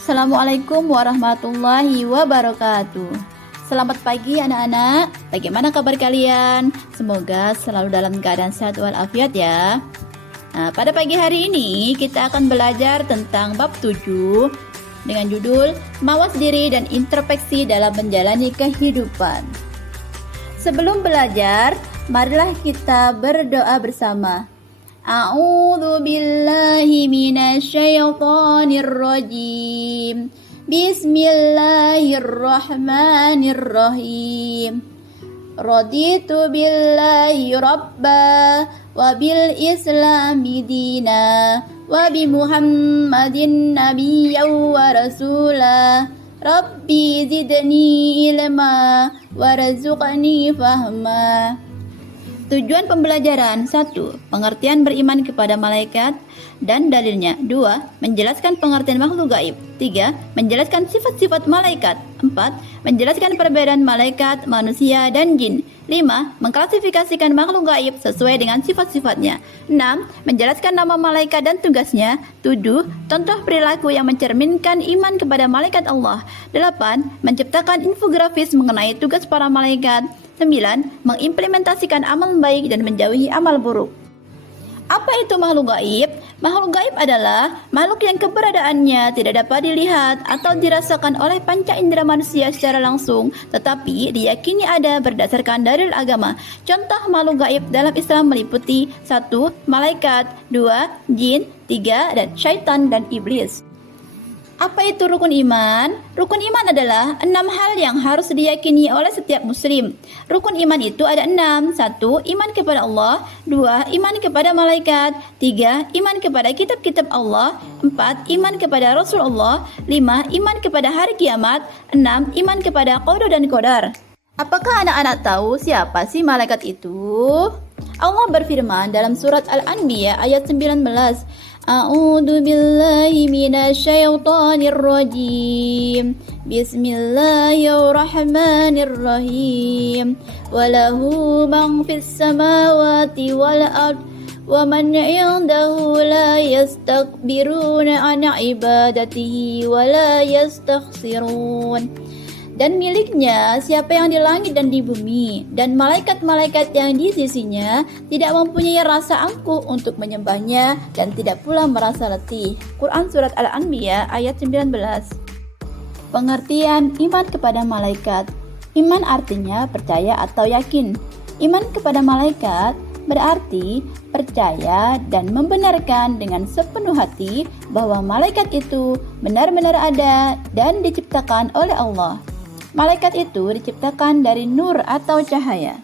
Assalamualaikum warahmatullahi wabarakatuh. Selamat pagi anak-anak. Bagaimana kabar kalian? Semoga selalu dalam keadaan sehat walafiat ya. Nah, pada pagi hari ini kita akan belajar tentang bab 7 dengan judul Mawas Diri dan Introspeksi dalam Menjalani Kehidupan. Sebelum belajar, marilah kita berdoa bersama. A'udzu billahi minasyaitonir rajim. Bismillahirrahmanirrahim. Raditu billahi rabba wa bil islami dina wa bi Muhammadin nabiyyan wa rasula. Rabbi zidni ilma warzuqni fahma. Tujuan pembelajaran: 1. Pengertian beriman kepada malaikat dan dalilnya. 2. Menjelaskan pengertian makhluk gaib. 3. Menjelaskan sifat-sifat malaikat. 4. Menjelaskan perbedaan malaikat, manusia, dan jin. 5. Mengklasifikasikan makhluk gaib sesuai dengan sifat-sifatnya. 6. Menjelaskan nama malaikat dan tugasnya. 7. Contoh perilaku yang mencerminkan iman kepada malaikat Allah. 8. Menciptakan infografis mengenai tugas para malaikat. 9. Mengimplementasikan amal baik dan menjauhi amal buruk. Apa itu makhluk gaib? Makhluk gaib adalah makhluk yang keberadaannya tidak dapat dilihat atau dirasakan oleh panca indera manusia secara langsung, tetapi diyakini ada berdasarkan dalil agama. Contoh makhluk gaib dalam Islam meliputi 1. Malaikat, 2. Jin, 3. Dan syaitan dan iblis. Apa itu rukun iman? Rukun iman adalah 6 hal yang harus diyakini oleh setiap muslim. Rukun iman itu ada 6. 1. Iman kepada Allah. 2. Iman kepada malaikat. 3. Iman kepada kitab-kitab Allah. 4. Iman kepada Rasulullah. 5. Iman kepada hari kiamat. 6. Iman kepada qada dan qadar. Apakah anak-anak tahu siapa sih malaikat itu? Allah berfirman dalam surat Al-Anbiya ayat 19. A'udzu billahi minasyaitonir rajim. Bismillahirrahmanirrahim. Walahu man fis samawati wal ard wa man 'indahu la yastakbiruna 'an ibadatihi wa la yastakhsirun. Dan miliknya siapa yang di langit dan di bumi, dan malaikat-malaikat yang di sisinya tidak mempunyai rasa angkuh untuk menyembahnya dan tidak pula merasa letih. Quran Surat Al-Anbiya ayat 19. Pengertian iman kepada malaikat. Iman artinya percaya atau yakin. Iman kepada malaikat berarti percaya dan membenarkan dengan sepenuh hati bahwa malaikat itu benar-benar ada dan diciptakan oleh Allah. Malaikat itu diciptakan dari nur atau cahaya.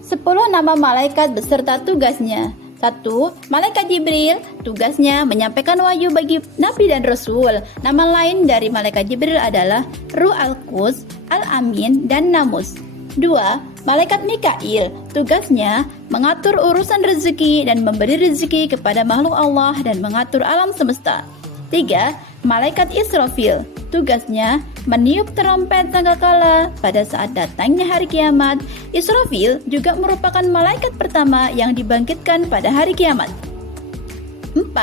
10 nama malaikat beserta tugasnya. 1. Malaikat Jibril, tugasnya menyampaikan wahyu bagi Nabi dan Rasul. Nama lain dari malaikat Jibril adalah Ruh Al-Quds, Al-Amin, dan Namus. 2. Malaikat Mikail, tugasnya mengatur urusan rezeki dan memberi rezeki kepada makhluk Allah dan mengatur alam semesta. 3. Malaikat Israfil, tugasnya meniup trompet sangkakala pada saat datangnya hari kiamat. Israfil juga merupakan malaikat pertama yang dibangkitkan pada hari kiamat. 4.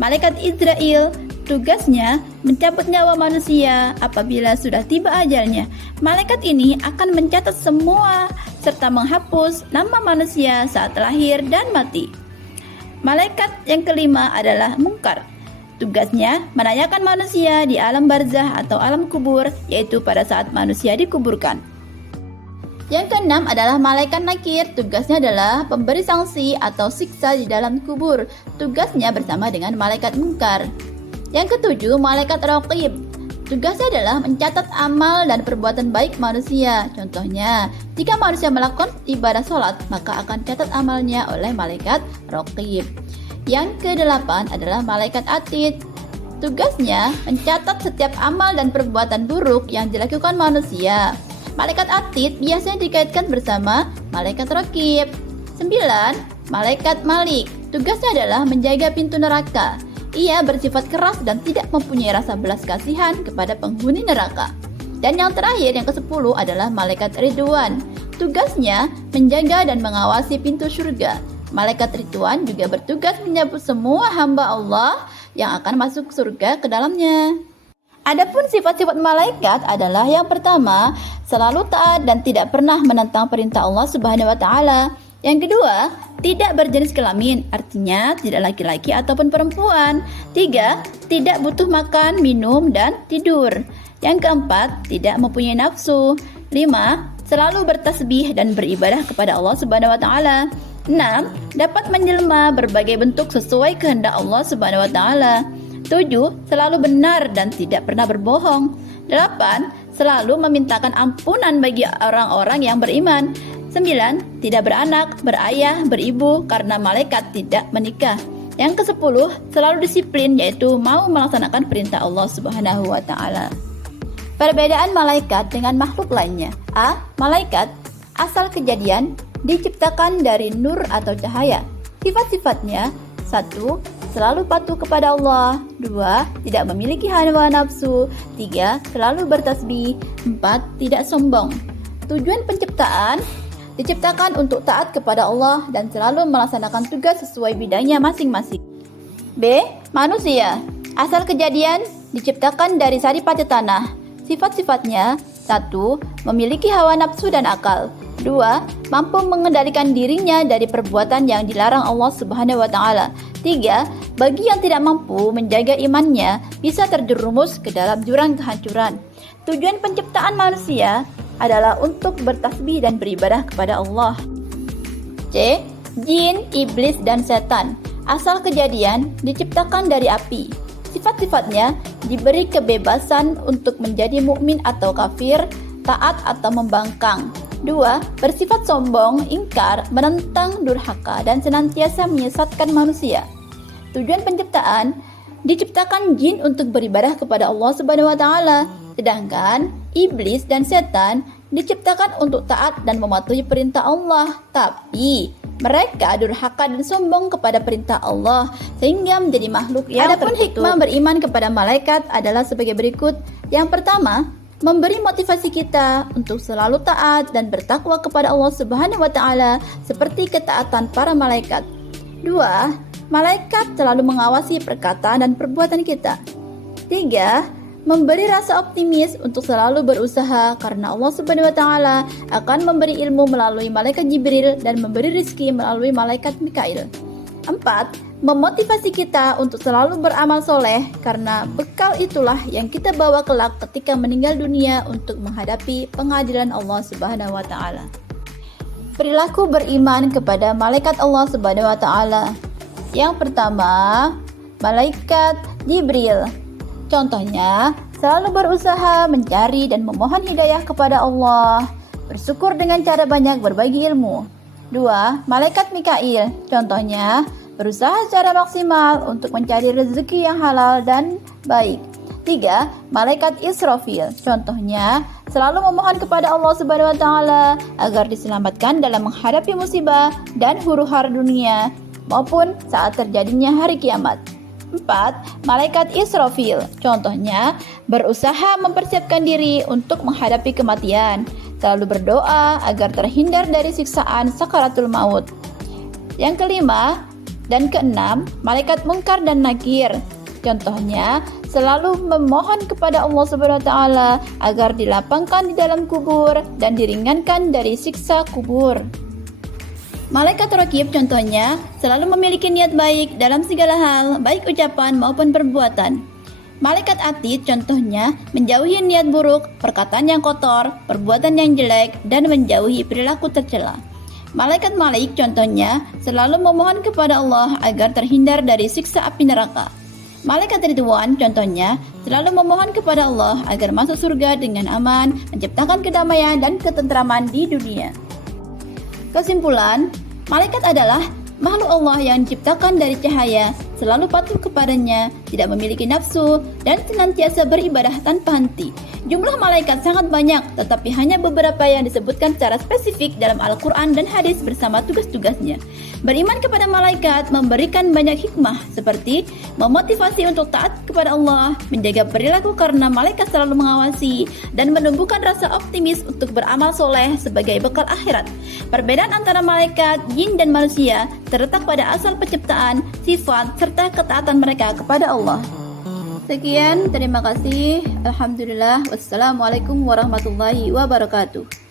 Malaikat Israel, tugasnya mencabut nyawa manusia apabila sudah tiba ajalnya. Malaikat ini akan mencatat semua serta menghapus nama manusia saat lahir dan mati. Malaikat yang kelima adalah Munkar. Tugasnya menanyakan manusia di alam barzah atau alam kubur, yaitu pada saat manusia dikuburkan. Yang keenam adalah malaikat Nakir. Tugasnya adalah pemberi sanksi atau siksa di dalam kubur. Tugasnya bersama dengan malaikat Munkar. Yang ketujuh, malaikat Raqib. Tugasnya adalah mencatat amal dan perbuatan baik manusia. Contohnya, jika manusia melakukan ibadah sholat, maka akan catat amalnya oleh malaikat Raqib. Yang ke-8 adalah malaikat Atid. Tugasnya mencatat setiap amal dan perbuatan buruk yang dilakukan manusia. Malaikat Atid biasanya dikaitkan bersama malaikat Raqib. 9. Malaikat Malik. Tugasnya adalah menjaga pintu neraka. Ia bersifat keras dan tidak mempunyai rasa belas kasihan kepada penghuni neraka. Dan yang terakhir, yang ke-10 adalah malaikat Ridwan. Tugasnya menjaga dan mengawasi pintu surga. Malaikat Ridwan juga bertugas menyambut semua hamba Allah yang akan masuk surga ke dalamnya. Adapun sifat-sifat malaikat adalah yang pertama, selalu taat dan tidak pernah menentang perintah Allah Subhanahu wa taala. Yang kedua, tidak berjenis kelamin, artinya tidak laki-laki ataupun perempuan. Tiga, tidak butuh makan, minum, dan tidur. Yang keempat, tidak mempunyai nafsu. Lima, selalu bertasbih dan beribadah kepada Allah Subhanahu wa taala. 6. Dapat menjelma berbagai bentuk sesuai kehendak Allah Subhanahu wa taala. 7. Selalu benar dan tidak pernah berbohong. 8. Selalu memintakan ampunan bagi orang-orang yang beriman. 9. Tidak beranak, berayah, beribu karena malaikat tidak menikah. Yang ke-10, selalu disiplin, yaitu mau melaksanakan perintah Allah Subhanahu wa taala. Perbedaan malaikat dengan makhluk lainnya. A. Malaikat asal kejadian diciptakan dari nur atau cahaya. Sifat-sifatnya: 1. Selalu patuh kepada Allah. 2. Tidak memiliki hawa nafsu. 3. Selalu bertasbih. 4. Tidak sombong. Tujuan penciptaan: diciptakan untuk taat kepada Allah dan selalu melaksanakan tugas sesuai bidangnya masing-masing. B. Manusia asal kejadian diciptakan dari saripati tanah. Sifat-sifatnya: 1. Memiliki hawa nafsu dan akal. 2. Mampu mengendalikan dirinya dari perbuatan yang dilarang Allah Subhanahu wa taala. 3. Bagi yang tidak mampu menjaga imannya, bisa terjerumus ke dalam jurang kehancuran. Tujuan penciptaan manusia adalah untuk bertasbih dan beribadah kepada Allah. C. Jin, iblis, dan setan asal kejadian diciptakan dari api. Sifat-sifatnya: diberi kebebasan untuk menjadi mukmin atau kafir, taat atau membangkang. 2. Bersifat sombong, ingkar, menentang, durhaka, dan senantiasa menyesatkan manusia. Tujuan penciptaan: diciptakan jin untuk beribadah kepada Allah Subhanahu wa taala, sedangkan iblis dan setan diciptakan untuk taat dan mematuhi perintah Allah, tapi mereka durhaka dan sombong kepada perintah Allah sehingga menjadi makhluk yang terkutuk. Adapun hikmah beriman kepada malaikat adalah sebagai berikut. Yang pertama, memberi motivasi kita untuk selalu taat dan bertakwa kepada Allah Subhanahu wa taala seperti ketaatan para malaikat. 2. Malaikat selalu mengawasi perkataan dan perbuatan kita. 3. Memberi rasa optimis untuk selalu berusaha karena Allah Subhanahu wa taala akan memberi ilmu melalui malaikat Jibril dan memberi rizki melalui malaikat Mikail. 4. Memotivasi kita untuk selalu beramal soleh karena bekal itulah yang kita bawa kelak ketika meninggal dunia untuk menghadapi pengadilan Allah Subhanahu wa taala. Perilaku beriman kepada malaikat Allah Subhanahu wa taala. Yang pertama, malaikat Jibril. Contohnya, selalu berusaha mencari dan memohon hidayah kepada Allah, bersyukur dengan cara banyak berbagi ilmu. 2. Malaikat Mikail. Contohnya, berusaha secara maksimal untuk mencari rezeki yang halal dan baik. 3. Malaikat Israfil. Contohnya, selalu memohon kepada Allah Subhanahu wa taala agar diselamatkan dalam menghadapi musibah dan huru-hara dunia maupun saat terjadinya hari kiamat. 4. Malaikat Israfil. Contohnya, berusaha mempersiapkan diri untuk menghadapi kematian, selalu berdoa agar terhindar dari siksaan sakaratul maut. Yang kelima dan keenam, malaikat Munkar dan Nakir. Contohnya, selalu memohon kepada Allah Subhanahu wa taala agar dilapangkan di dalam kubur dan diringankan dari siksa kubur. Malaikat Raqib contohnya selalu memiliki niat baik dalam segala hal, baik ucapan maupun perbuatan. Malaikat Atid contohnya menjauhi niat buruk, perkataan yang kotor, perbuatan yang jelek, dan menjauhi perilaku tercela. Malaikat Malik contohnya selalu memohon kepada Allah agar terhindar dari siksa api neraka. Malaikat Ridwan contohnya selalu memohon kepada Allah agar masuk surga dengan aman, menciptakan kedamaian dan ketentraman di dunia. Kesimpulan, malaikat adalah makhluk Allah yang diciptakan dari cahaya selalu patuh kepadanya, tidak memiliki nafsu, dan senantiasa beribadah tanpa henti. Jumlah malaikat sangat banyak, tetapi hanya beberapa yang disebutkan secara spesifik dalam Al-Quran dan hadis bersama tugas-tugasnya. Beriman kepada malaikat memberikan banyak hikmah, seperti memotivasi untuk taat kepada Allah, menjaga perilaku karena malaikat selalu mengawasi, dan menumbuhkan rasa optimis untuk beramal soleh sebagai bekal akhirat. Perbedaan antara malaikat, jin, dan manusia terletak pada asal penciptaan, sifat, serta ketaatan mereka kepada Allah. Sekian, terima kasih. Alhamdulillah. Wassalamualaikum warahmatullahi wabarakatuh.